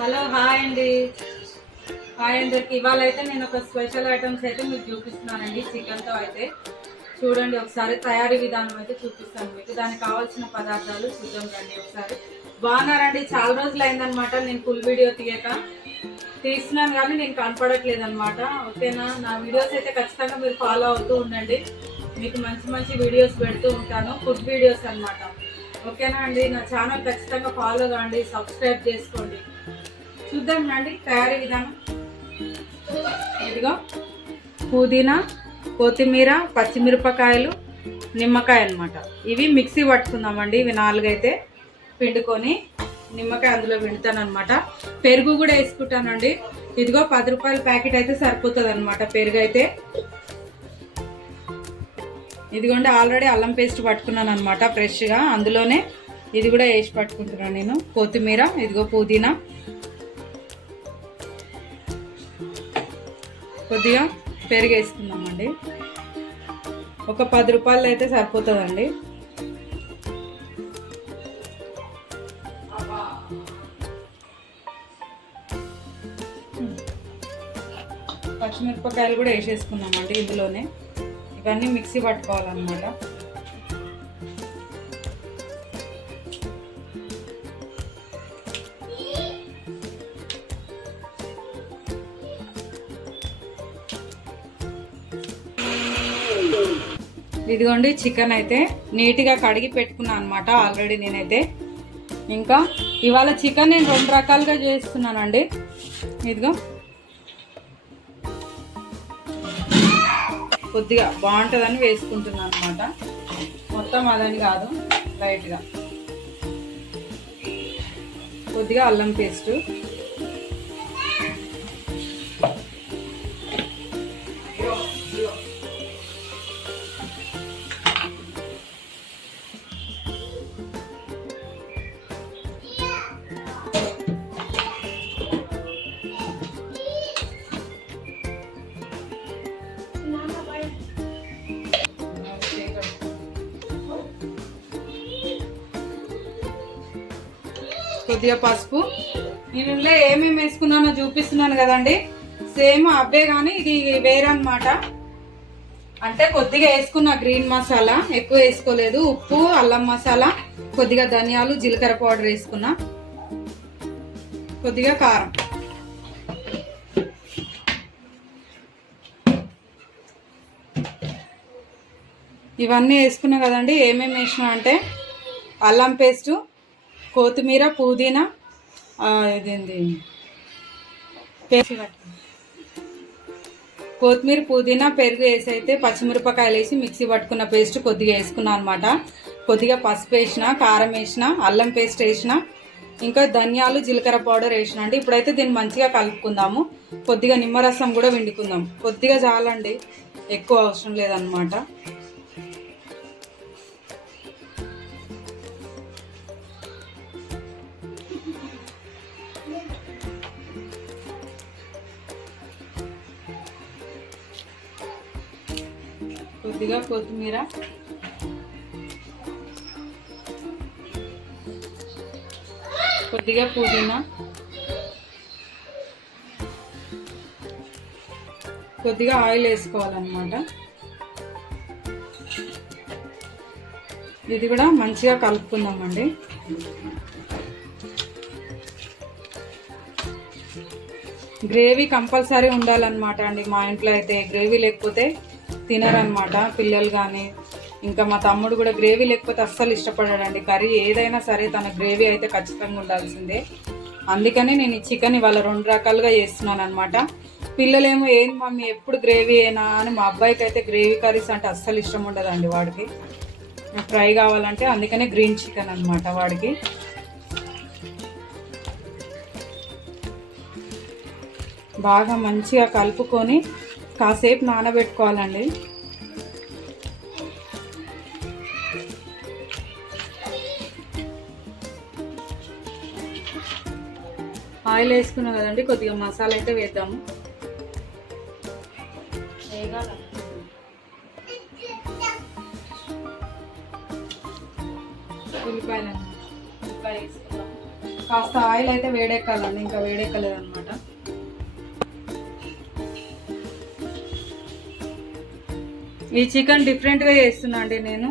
Hello hi అండి. Hi అందరికి. ఇవాళ అయితే నేను ఒక స్పెషల్ ఐటమ్స్ అయితే మీకు చూపిస్తున్నానండి. చికెన్తో అయితే చూడండి, ఒకసారి తయారీ విధానం అయితే చూపిస్తాను మీకు. దానికి కావాల్సిన పదార్థాలు చూద్దాం రండి ఒకసారి. బాగున్నారండి, చాలా రోజులు అయిందనమాట నేను ఫుల్ వీడియో తీస్తున్నాను కానీ నేను కనపడట్లేదు అనమాట. ఓకేనా, నా వీడియోస్ అయితే ఖచ్చితంగా మీరు ఫాలో అవుతూ ఉండండి. మీకు మంచి మంచి వీడియోస్ పెడుతూ ఉంటాను, ఫుడ్ వీడియోస్ అనమాట. ఓకేనా అండి, నా ఛానల్ ఖచ్చితంగా ఫాలో కాండి, సబ్స్క్రైబ్ చేసుకోండి. చూద్దాం రండి తయారీ విధానం. ఇదిగో పుదీనా, కొత్తిమీర, పచ్చిమిరపకాయలు, నిమ్మకాయ అనమాట. ఇవి మిక్సీ పట్టుకుందామండి. ఇవి 4 అయితే పిండుకొని నిమ్మకాయ అందులో పిండుతాను అనమాట. పెరుగు కూడా వేసుకుంటానండి. ఇదిగో 10 రూపాయల ప్యాకెట్ అయితే సరిపోతుంది అనమాట పెరుగు అయితే. ఇదిగోండి ఆల్రెడీ అల్లం పేస్ట్ పట్టుకున్నాను అనమాట ఫ్రెష్గా. అందులోనే ఇది కూడా వేసి పట్టుకుంటున్నాను నేను. కొత్తిమీర, ఇదిగో పుదీనా, కొద్దిగా పెరుగు వేసుకుందామండి. ఒక 10 రూపాయలు అయితే సరిపోతుందండి. పచ్చిమిరపకాయలు కూడా వేసేసుకున్నామండి ఇందులోనే. ఇవన్నీ మిక్సీ పట్టుకోవాలన్నమాట. ఇదిగోండి చికెన్ అయితే నీట్గా కడిగి పెట్టుకున్నాను అనమాట ఆల్రెడీ నేనైతే. ఇంకా ఇవాళ చికెన్ నేను 2 రకాలుగా చేస్తున్నానండి. ఇదిగో కొద్దిగా బాగుంటుందని వేసుకుంటున్నాను అనమాట. మొత్తం అదని కాదు, లైట్గా. కొద్దిగా అల్లం పేస్టు, కొద్దిగా పసుపు. నేను ఇందులో ఏమేమి వేసుకున్నానో చూపిస్తున్నాను కదండి, సేమ్ అవే, కానీ ఇది వేరే అనమాట. అంటే కొద్దిగా వేసుకున్న గ్రీన్ మసాలా, ఎక్కువ వేసుకోలేదు. ఉప్పు, అల్లం మసాలా, కొద్దిగా ధనియాలు, జీలకర్ర పౌడర్ వేసుకున్నా, కొద్దిగా కారం. ఇవన్నీ వేసుకున్నా కదండి. ఏమేమి వేసినా అంటే అల్లం పేస్టు, కొత్తిమీర, పుదీనా, ఇదేంది కొత్తిమీర, పుదీనా, పెరుగు వేసి అయితే పచ్చిమిరపకాయలు వేసి మిక్సీ పట్టుకున్న పేస్ట్ కొద్దిగా వేసుకున్నా అనమాట. కొద్దిగా పసుపు వేసిన, కారం వేసిన, అల్లం పేస్ట్ వేసిన, ఇంకా ధనియాలు, జీలకర్ర పౌడర్ వేసిన అండి. ఇప్పుడైతే దీన్ని మంచిగా కలుపుకుందాము. కొద్దిగా నిమ్మరసం కూడా పిండుకుందాం. కొద్దిగా చాలండి, ఎక్కువ అవసరం లేదన్నమాట. కొద్దిగా కొత్తిమీర, కొద్దిగా పుదీనా, కొద్దిగా ఆయిల్ వేసుకోవాలన్నమాట. ఇది కూడా మంచిగా కలుపుకుందామండి. గ్రేవీ కంపల్సరీ ఉండాలన్నమాట అండి. మా ఇంట్లో అయితే గ్రేవీ లేకపోతే తినరనమాట పిల్లలు కానీ. ఇంకా మా తమ్ముడు కూడా గ్రేవీ లేకపోతే అస్సలు ఇష్టపడాడండి. కర్రీ ఏదైనా సరే తన గ్రేవీ అయితే ఖచ్చితంగా ఉండాల్సిందే. అందుకని నేను ఈ చికెన్ ఇవాళ 2 రకాలుగా చేస్తున్నాను అనమాట. పిల్లలేమో ఏంది మమ్మీ ఎప్పుడు గ్రేవీ అయినా అని. మా అబ్బాయికి అయితే గ్రేవీ కర్రీస్ అంటే అస్సలు ఇష్టం ఉండదండి వాడికి. ఫ్రై కావాలంటే అందుకనే గ్రీన్ చికెన్ అనమాట వాడికి. బాగా మంచిగా కలుపుకొని కాసేపు నానబెట్టుకోవాలండి. ఆయిల్ వేసుకున్నాం కదండి, కొద్దిగా మసాలా అయితే వేద్దాము. ఉల్లిపాయలు, ఉల్లిపాయ వేసుకుందాం. కాస్త ఆయిల్ అయితే వేడెక్కాలండి, ఇంకా వేడెక్కలేదన్నమాట. ఈ చికెన్ డిఫరెంట్గా చేస్తున్నా అండి నేను,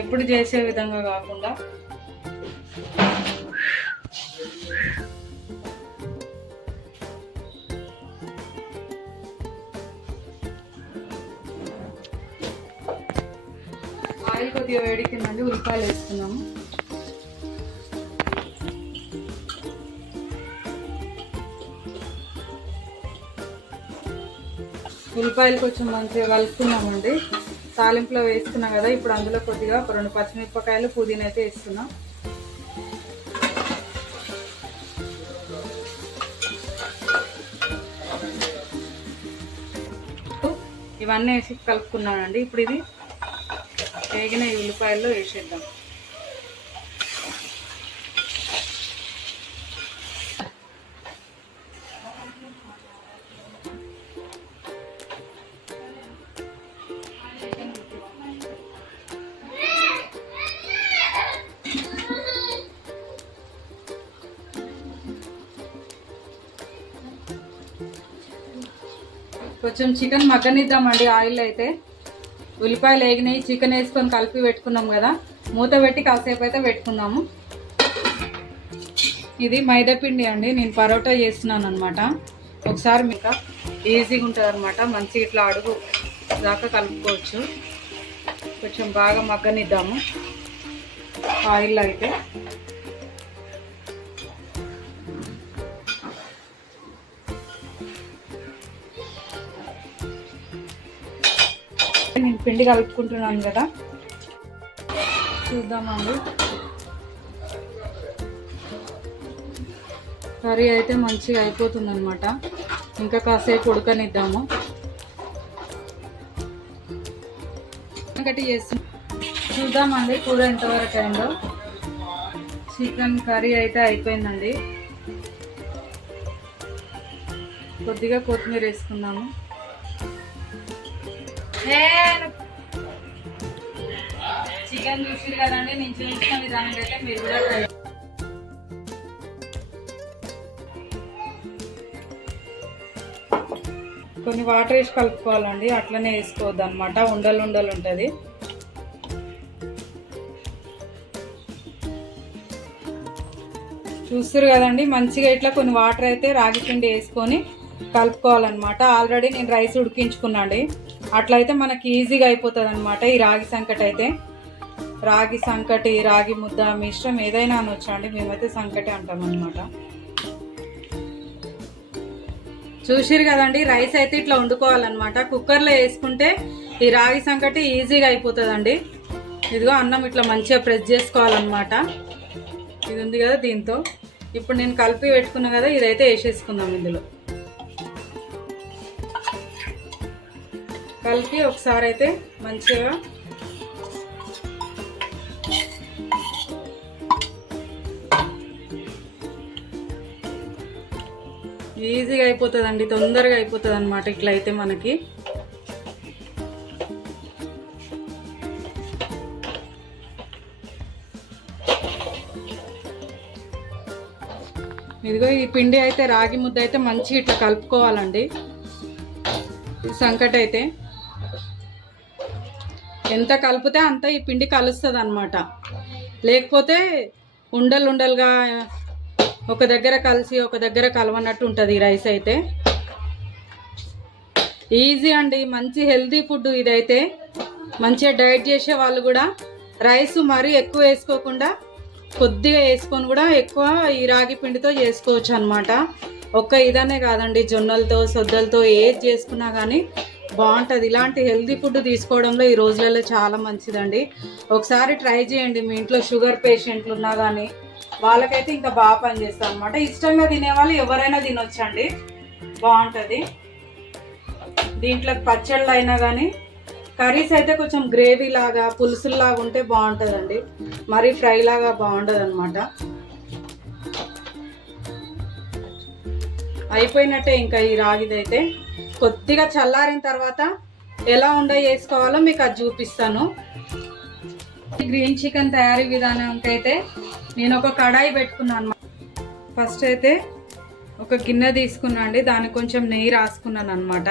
ఎప్పుడు చేసే విధంగా కాకుండా. ఆయిల్ కొద్దిగా వేడికిందండి, ఉల్లిపాయలు వేసుకున్నాము. ఉల్లిపాయలు కొంచెం మంచిగా కలుపుకున్నామండి. తాలింపులో వేసుకున్నాం కదా, ఇప్పుడు అందులో కొద్దిగా 2 పచ్చిమిరపకాయలు, పుదీనా అయితే వేస్తున్నాం. ఇవన్నీ వేసి కలుపుకున్నానండి. ఇప్పుడు ఇది వేగిన ఈ ఉల్లిపాయల్లో వేసేద్దాం. కొంచెం చికెన్ మగ్గనిద్దామండి ఆయిల్ అయితే. ఉల్లిపాయలు వేగినాయి, చికెన్ వేసుకొని కలిపి పెట్టుకున్నాం కదా, మూత పెట్టి కాసేపు అయితే పెట్టుకున్నాము. ఇది మైదా పిండి అండి, నేను పరోటా చేస్తున్నాను అనమాట. ఒకసారి మీకు ఈజీగా ఉంటుంది అనమాట, మంచిగా ఇట్లా అడుగు దాకా కలుపుకోవచ్చు. కొంచెం బాగా మగ్గనిద్దాము ఆయిల్లో అయితే. నేను పిండి కలుపుకుంటున్నాను కదా, చూద్దామండి. కర్రీ అయితే మంచిగా అయిపోతుంది అనమాట. ఇంకా కాసేపు ఉడకనిద్దాము. ఒకటి చేస్తాం, చూద్దామండి కూర ఎంతవరకు అయిందో. చికెన్ కర్రీ అయితే అయిపోయిందండి. కొద్దిగా కొత్తిమీర వేసుకున్నాము. చికెన్ చూసి కదండి, నేను చూసిన విధానం అయితే మీరు కూడా ట్రై. కొన్ని వాటర్ వేసి కలుపుకోవాలండి, అట్లనే వేసుకోవద్దు అనమాట, ఉండలు ఉండలు ఉంటుంది. చూస్తారు కదండి, మంచిగా ఇట్లా కొన్ని వాటర్ అయితే రాగి పిండి వేసుకొని కలుపుకోవాలన్నమాట. ఆల్రెడీ నేను రైస్ ఉడికించుకున్నాండి, అట్లయితే మనకి ఈజీగా అయిపోతుంది అనమాట. ఈ రాగి సంకటి అయితే, రాగి సంకటి, రాగి ముద్ద, మీ ఇష్టం ఏదైనా అనొచ్చు అండి, మేమైతే సంకటి అంటాం అనమాట. చూసిరు కదండి, రైస్ అయితే ఇట్లా వండుకోవాలన్నమాట. కుక్కర్లో వేసుకుంటే ఈ రాగి సంకటి ఈజీగా అయిపోతుందండి. ఇదిగో అన్నం ఇట్లా మంచిగా ప్రెస్ చేసుకోవాలన్నమాట. ఇది ఉంది కదా, దీంతో ఇప్పుడు నేను కలిపి పెట్టుకున్నా కదా, ఇదైతే వేసేసుకుందాం. ఇందులో కలిపి ఒకసారి అయితే మంచిగా ఈజీగా అయిపోతుందండి, తొందరగా అయిపోతుంది అనమాట ఇట్లా అయితే మనకి. ఇదిగో ఈ పిండి అయితే, రాగి ముద్ద అయితే మంచిగా ఇట్లా కలుపుకోవాలండి. సంకటి అయితే ఎంత కలిపితే అంత ఈ పిండి కలుస్తుంది అనమాట. లేకపోతే ఉండలు ఉండలుగా ఒక దగ్గర కలిసి ఒక దగ్గర కలవనట్టు ఉంటుంది ఈ రైస్ అయితే. ఈజీ అండి, మంచి హెల్తీ ఫుడ్ ఇదైతే. మంచిగా డైట్ చేసే వాళ్ళు కూడా రైస్ మరీ ఎక్కువ వేసుకోకుండా కొద్దిగా వేసుకొని కూడా ఎక్కువ ఈ రాగి పిండితో చేసుకోవచ్చు అనమాట. ఒక్క ఇదనే కాదండి, జొన్నలతో, సొద్దలతో ఏది చేసుకున్నా కానీ బాగుంటుంది. ఇలాంటి హెల్తీ ఫుడ్ తీసుకోవడంలో ఈ రోజులలో చాలా మంచిదండి. ఒకసారి ట్రై చేయండి. మీ ఇంట్లో షుగర్ పేషెంట్లు ఉన్నా కానీ వాళ్ళకైతే ఇంకా బాగా పనిచేస్తుంది అనమాట. ఇష్టంగా తినేవాళ్ళు ఎవరైనా తినొచ్చండి, బాగుంటుంది. దీంట్లో పచ్చళ్ళు అయినా కానీ, కర్రీస్ అయితే కొంచెం గ్రేవీ లాగా, పులుసులాగా ఉంటే బాగుంటుందండి, మరీ ఫ్రై లాగా బాగుండదు అనమాట. అయిపోయినట్టే ఇంకా ఈ రాగిదైతే. కొద్దిగా చల్లారిన తర్వాత ఎలా చేసుకోవాలో మీకు అది చూపిస్తాను. గ్రీన్ చికెన్ తయారీ విధానానికి అయితే నేను ఒక కడాయి పెట్టుకున్నాను. ఫస్ట్ అయితే ఒక గిన్నె తీసుకున్నా అండి, దానికి కొంచెం నెయ్యి రాసుకున్నాను అనమాట.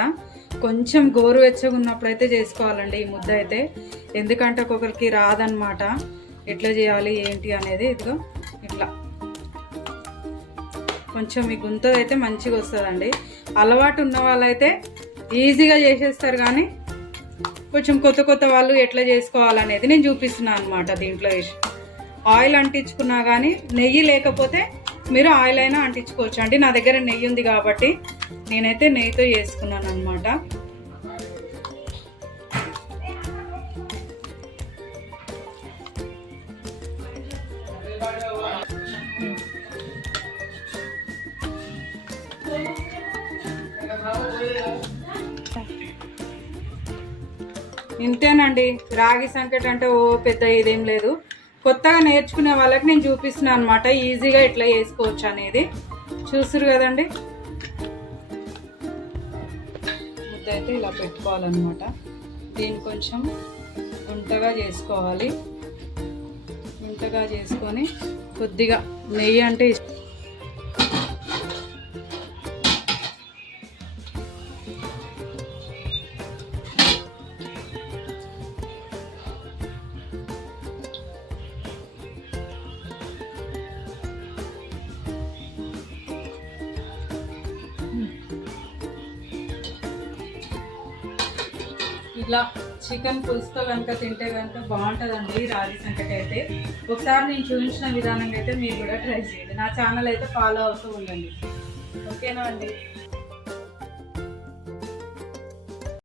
కొంచెం గోరువెచ్చగా ఉన్నప్పుడు అయితే చేసుకోవాలండి ఈ ముద్ద అయితే, ఎందుకంటే ఒక్కొక్కరికి రాదనమాట ఎట్లా చేయాలి ఏంటి అనేది. ఇదిగో ఇట్లా కొంచెం ఈ గుంతది అయితే మంచిగా వస్తుందండి. అలవాటు ఉన్న వాళ్ళైతే ఈజీగా చేసేస్తారు, కానీ కొంచెం కొత్త కొత్త వాళ్ళు ఎట్లా చేసుకోవాలనేది నేను చూపిస్తున్నాను అనమాట. దీంట్లో వేసి ఆయిల్ అంటించుకున్నా కానీ నెయ్యి లేకపోతే మీరు ఆయిల్ అయినా అంటించుకోవచ్చు అండి. నా దగ్గర నెయ్యి ఉంది కాబట్టి నేనైతే నెయ్యితో చేసుకున్నాను అనమాట. ఇంతేనండి, రాగి సంకటి అంటే ఓ పెద్ద ఇదేం లేదు. కొత్తగా నేర్చుకునే వాళ్ళకి నేను చూపిస్తున్నాను అనమాట, ఈజీగా ఎట్లా చేసుకోవచ్చు అనేది. చూస్తురు కదండి, ముద్ద అయితే ఇలా పెట్టుకోవాలన్నమాట. దీన్ని కొంచెం గుంటగా చేసుకోవాలి. గుంటగా చేసుకొని కొద్దిగా నెయ్యి అంటే ఇలా చికెన్ పులుసుతో కనుక తింటే కనుక బాగుంటుందండి రాగి సంకటి అయితే. ఒకసారి నేను చూపించిన విధానంగా అయితే మీరు కూడా ట్రై చేయండి. నా ఛానల్ అయితే ఫాలో అవుతూ ఉండండి. ఓకేనా అండి?